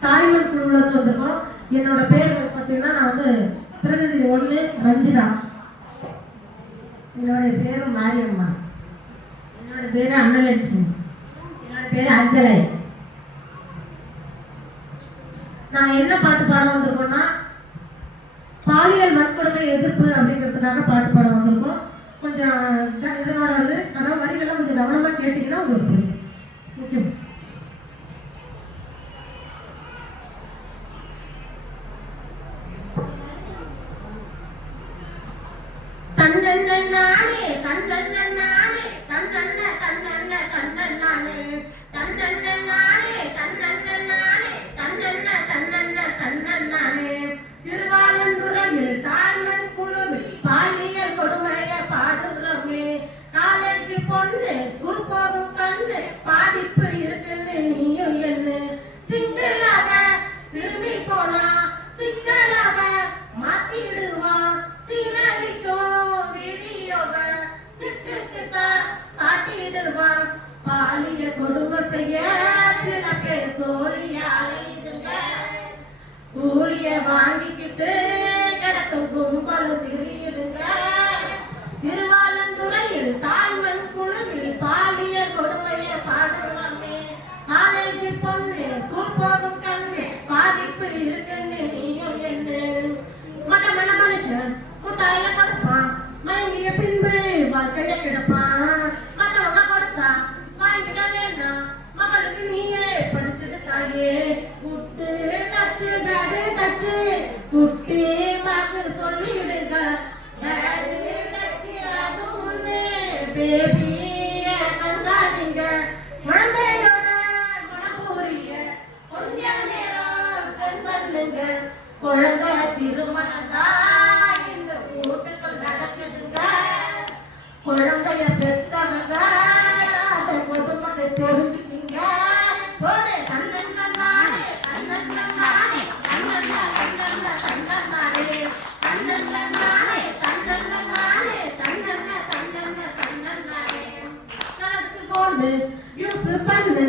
தாய்மொழி குழுவில் இருந்து வந்திருக்கோம் என்னோட பேர் பார்த்தீங்கன்னா நான் வந்து பிரதிநிதி ஒன்று ரஞ்சிதா. என்னுடைய பேர் மாரியம்மா. என்னோட பேர் அன்னலட்சுமி. என்னோட பேர் அஞ்சலை. நாங்கள் என்ன பாட்டு பாட வந்திருக்கோம்னா பாலியல் வன்கொடுமை எதிர்ப்பு அப்படிங்கிறதுக்காக பாட்டு பாட வந்திருக்கோம். கொஞ்சம் க- இதனோட வந்து அதாவது வரிகள்லாம் கொஞ்சம் கவனமாக கேட்டிங்கன்னா உங்களுக்கு பாலியல் கொடுமைய பாடுகிறோமே. காலேஜ் பொண்ணு ஸ்கூல் போகும் காட்டிடுவான் பாலிய கொடுமை செய்ய சில பேர் சோழியாளிதுங்க கூலிய வாங்கிக்கிட்டு கிடக்கும் கும்பலும் ஸ்பெண்ட் பண்ணுங்க குழந்தை திருமணம் தான் இந்த வீட்டுக்குள் நடக்குதுங்க. குழந்தைய பெத்தவங்க அந்த குடும்பத்தை தெரிஞ்சுக்கிங்க. போடு கண்ணன்ன நானே கண்ணன்ன நானே கண்ணன்ன கண்ணன்ன கண்ணன்னானே கண்ணன்ன நானே கண்ணன்ன நானே கண்ணன்ன கண்ணன்ன கண்ணன்னானே கணக்கு போடு யூஸ் பண்ணு.